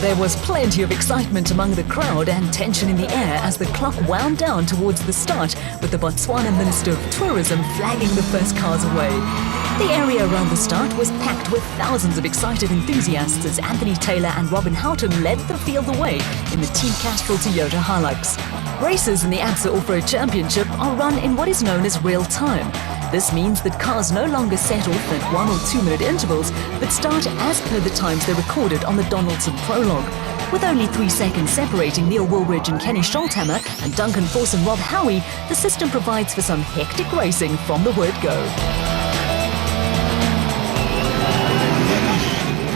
There was plenty of excitement among the crowd and tension in the air as the clock wound down towards the start, with the Botswana Minister of Tourism flagging the first cars away. The area around the start was packed with thousands of excited enthusiasts as Anthony Taylor and Robin Houghton led the field away in the Team Castrol Toyota Hilux. Races in the Absa Off-Road Championship are run in what is known as real time. This means that cars no longer set off at 1 or 2 minute intervals, but start as per the times they recorded on the Donaldson Prologue. With only 3 seconds separating Neil Woolridge and Kenny Scholthammer and Duncan Force and Rob Howie, the system provides for some hectic racing from the word go.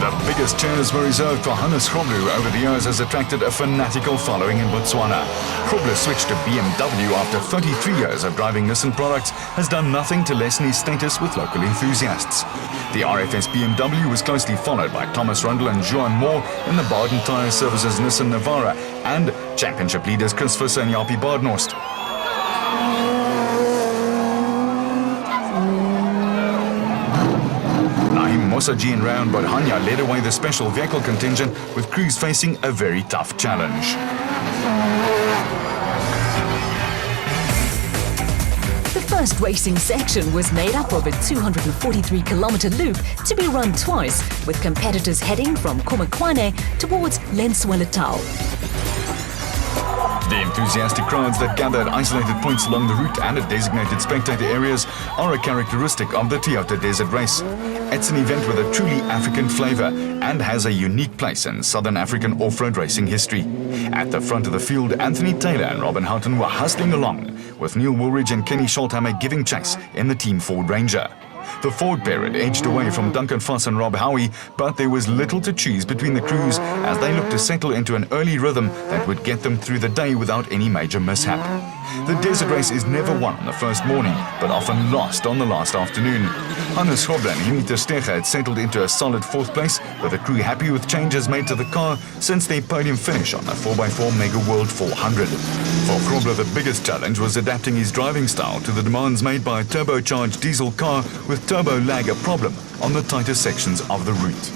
The biggest cheers were reserved for Hannes Grobler over the years has attracted a fanatical following in Botswana. Grobler switched to BMW after 33 years of driving Nissan products has done nothing to lessen his status with local enthusiasts. The RFS BMW was closely followed by Thomas Rundle and Johan Moore in the Baden Tyre Services Nissan Navara and championship leaders Chris Visser and Jaapie Badenhorst. Mosaji and Rayon Bodhanya led away the special vehicle contingent, with crews facing a very tough challenge. The first racing section was made up of a 243-kilometre loop to be run twice, with competitors heading from Komakwane towards Lensueletau. The enthusiastic crowds that gather at isolated points along the route and at designated spectator areas are a characteristic of the Toyota Desert Race. It's an event with a truly African flavour and has a unique place in Southern African off-road racing history. At the front of the field, Anthony Taylor and Robin Houghton were hustling along, with Neil Woolridge and Kenny Scholthammer giving chase in the Team Ford Ranger. The Ford pair had edged away from Duncan Foss and Rob Howie, but there was little to choose between the crews as they looked to settle into an early rhythm that would get them through the day without any major mishap. The Desert Race is never won on the first morning, but often lost on the last afternoon. Hannes Grobler and Himita Steger had settled into a solid 4th place, with the crew happy with changes made to the car since their podium finish on the 4x4 Mega World 400. For Grobler, the biggest challenge was adapting his driving style to the demands made by a turbocharged diesel car with turbo lag a problem on the tighter sections of the route.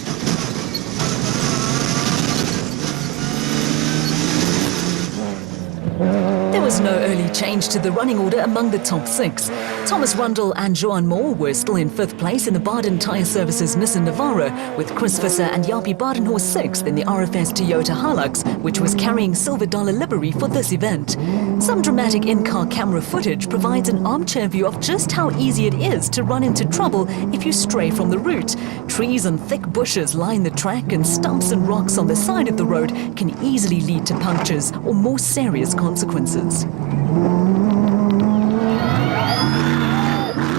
There was no early change to the running order among the top 6. Thomas Rundle and Johan Moore were still in 5th place in the Baden Tyre Services Nissan Navara, with Chris Visser and Jaapie Badenhorst 6th in the RFS Toyota Hilux, which was carrying silver dollar livery for this event. Some dramatic in-car camera footage provides an armchair view of just how easy it is to run into trouble if you stray from the route. Trees and thick bushes line the track, and stumps and rocks on the side of the road can easily lead to punctures or more serious consequences.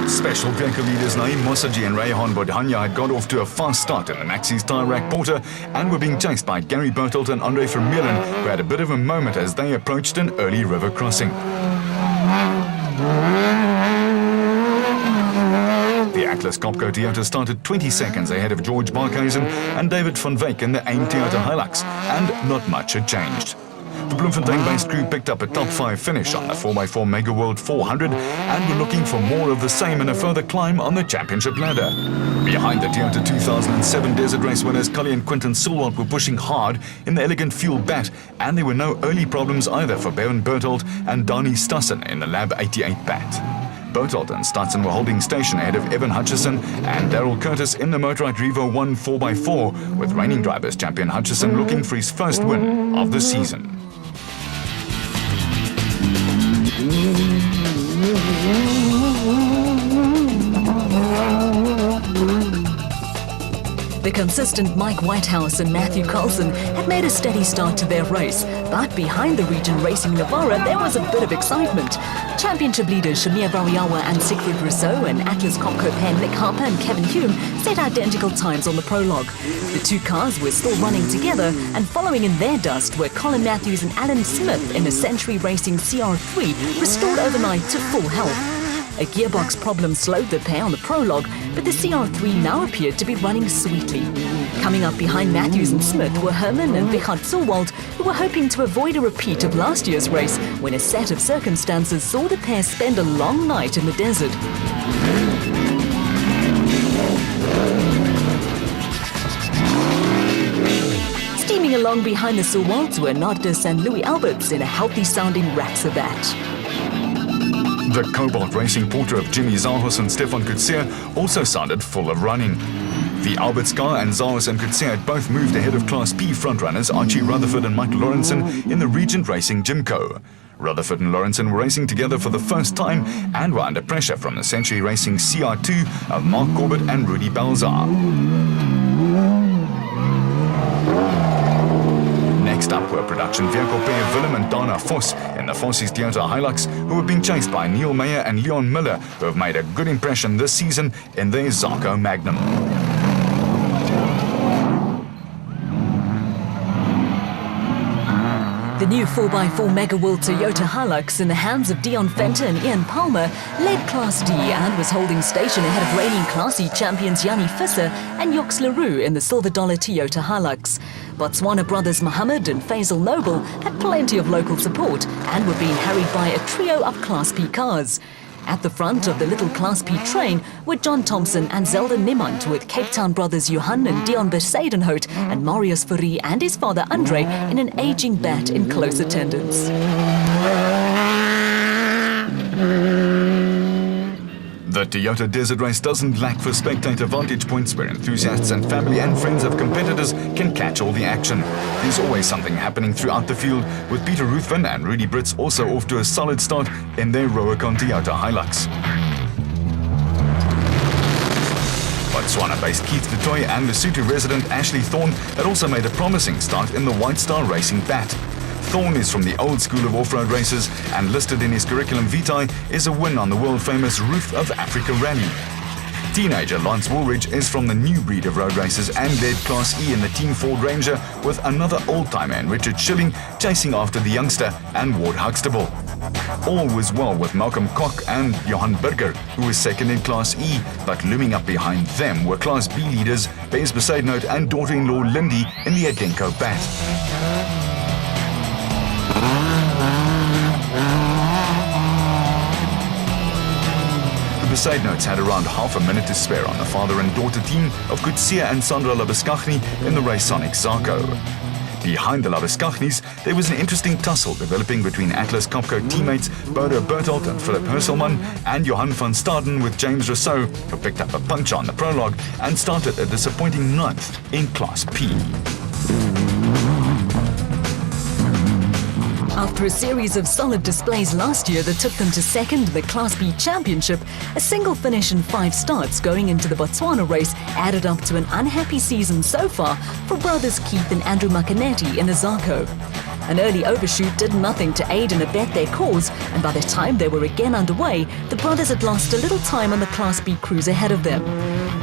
Special vehicle leaders Naeem Mosaji and Rayon Bodhanya had got off to a fast start in the Maxis Tyre Rack Porter and were being chased by Gary Bertelt and Andre Vermeulen, who had a bit of a moment as they approached an early river crossing. The Atlas Copco Toyota started 20 seconds ahead of George Barkhuizen and David van Wyk in the AIM Toyota Hilux, and not much had changed. The Bloemfontein-based crew picked up a top 5 finish on the 4x4 Mega World 400 and were looking for more of the same and a further climb on the championship ladder. Behind the Toyota 2007 Desert Race winners, Cully and Quinton Silwalt were pushing hard in the Elegant Fuel Bat, and there were no early problems either for Bevan Bertelt and Donnie Stassen in the Lab 88 Bat. Bertelt and Stassen were holding station ahead of Evan Hutchison and Daryl Curtis in the Motorrad Revo 1 4x4, with reigning drivers champion Hutchison looking for his first win of the season. The consistent Mike Whitehouse and Matthew Carlson had made a steady start to their race, but behind the region racing Navara, there was a bit of excitement. Championship leaders Shamir Variawa and Siegfried Rousseau and Atlas Copco pair Nick Harper and Kevin Hume set identical times on the prologue. The two cars were still running together, and following in their dust were Colin Matthews and Alan Smith in a Century Racing CR3 restored overnight to full health. A gearbox problem slowed the pair on the prologue, but the CR3 now appeared to be running sweetly. Coming up behind Matthews and Smith were Herman and Richard Silwald, who were hoping to avoid a repeat of last year's race when a set of circumstances saw the pair spend a long night in the desert. Teaming along behind the Sewolds were Nardus and Louis Alberts in a healthy-sounding Raxabat. The Cobalt Racing Porter of Jimmy Zahos and Stefan Kutsia also sounded full of running. The Alberts car and Zahos and Kutsia had both moved ahead of Class P frontrunners Archie Rutherford and Mike Lawrenson in the Regent Racing Jimco. Rutherford and Lawrenson were racing together for the first time and were under pressure from the Century Racing CR2 of Mark Corbett and Rudy Balzar. Next up were production vehicle pair Willem and Dana Vos in the Fossies Toyota Hilux, who were being chased by Neil Meyer and Leon Miller, who have made a good impression this season in their Zarko Magnum. The new 4x4 Mega World Toyota Hilux in the hands of Dion Fenter and Ian Palmer led Class D and was holding station ahead of reigning Class E champions Yanni Visser and Yox LaRue in the Silver Dollar Toyota Hilux. Botswana brothers Mohammed and Faisal Noble had plenty of local support and were being harried by a trio of Class P cars. At the front of the little Class P train were John Thompson and Zelda Niemand, with Cape Town brothers Johan and Dion Besadenhout and Marius Fourie and his father Andre in an aging bat in close attendance. The Toyota Desert Race doesn't lack for spectator vantage points where enthusiasts and family and friends of competitors can catch all the action. There's always something happening throughout the field, with Peter Ruthven and Rudy Brits also off to a solid start in their Rubicon Toyota Hilux. Botswana-based Keith Du Toit and Lesotho resident Ashley Thorne had also made a promising start in the White Star Racing Bat. Thorne is from the old school of off-road races, and listed in his curriculum vitae is a win on the world-famous Roof of Africa Rally. Teenager Lance Woolridge is from the new breed of road races and led Class E in the Team Ford Ranger, with another old-timer in Richard Schilling chasing after the youngster and Ward Huxtable. All was well with Malcolm Koch and Johan Burger, who was second in Class E, but looming up behind them were Class B leaders Bez Besaidnout and daughter-in-law Lindy in the Adenko Bat. The Besaidnouts had around half a minute to spare on the father and daughter team of Kutsia and Sandra Labuskaghni in the Racesonic Zarko. Behind the Labuskaghnis, there was an interesting tussle developing between Atlas Copco teammates Bodo Berthold and Philip Herselman and Johan van Staden, with James Rousseau, who picked up a punch on the prologue and started a disappointing 9th in Class P. After a series of solid displays last year that took them to second in the Class B Championship, a single finish and 5 starts going into the Botswana race added up to an unhappy season so far for brothers Keith and Andrew Makanetti in the Zarko. An early overshoot did nothing to aid and abet their cause, and by the time they were again underway, the brothers had lost a little time on the Class B crews ahead of them.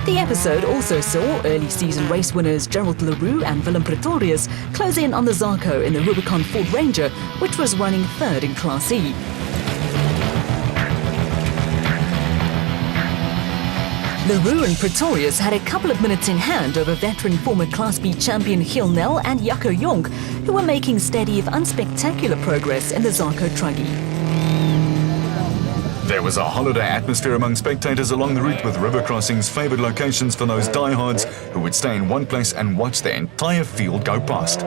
The episode also saw early season race winners Gerald LaRue and Willem Pretorius close in on the Zarko in the Rubicon Ford Ranger, which was running 3rd in Class E. LaRue and Pretorius had a couple of minutes in hand over veteran former Class B champion Giel Nel and Jaco Jonk, who were making steady if unspectacular progress in the Zarko Truggy. There was a holiday atmosphere among spectators along the route, with river crossings favoured locations for those diehards who would stay in one place and watch their entire field go past.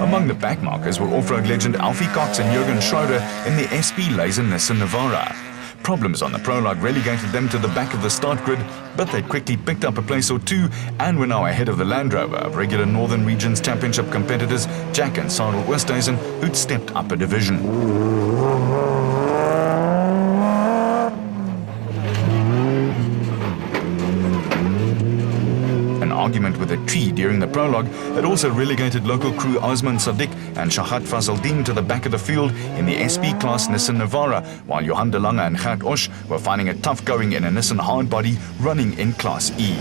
Among the backmarkers were off-road legend Alfie Cox and Jürgen Schroeder in the SP Laser Nissan Navara. Problems on the prologue relegated them to the back of the start grid, but they quickly picked up a place or two and were now ahead of the Land Rover of regular Northern Regions Championship competitors Jack and Sarel Oosthuizen, who'd stepped up a division. Argument with a tree during the prologue had also relegated local crew Osman Sadiq and Shahat Fazaldin to the back of the field in the SP class Nissan Navara, while Johan de Lange and Gert Osch were finding it tough going in a Nissan hardbody running in Class E.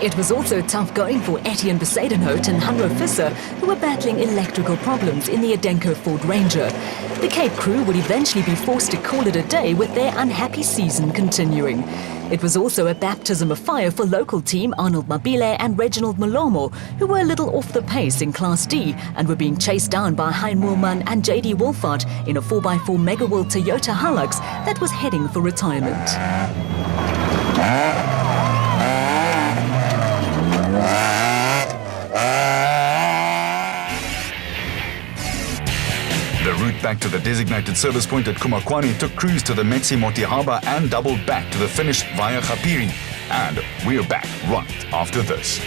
It was also tough going for Etienne Besadenhout and Hanro Visser, who were battling electrical problems in the Adenco Ford Ranger. The Cape crew would eventually be forced to call it a day, with their unhappy season continuing. It was also a baptism of fire for local team Arnold Mabile and Reginald Malomo, who were a little off the pace in Class D and were being chased down by Hein Moorman and JD Wolfart in a 4x4 Mega World Toyota Hilux that was heading for retirement. The route back to the designated service point at Kumakwani took crews to the Metsi Moti Harbour and doubled back to the finish via Khapiri. And we're back right after this.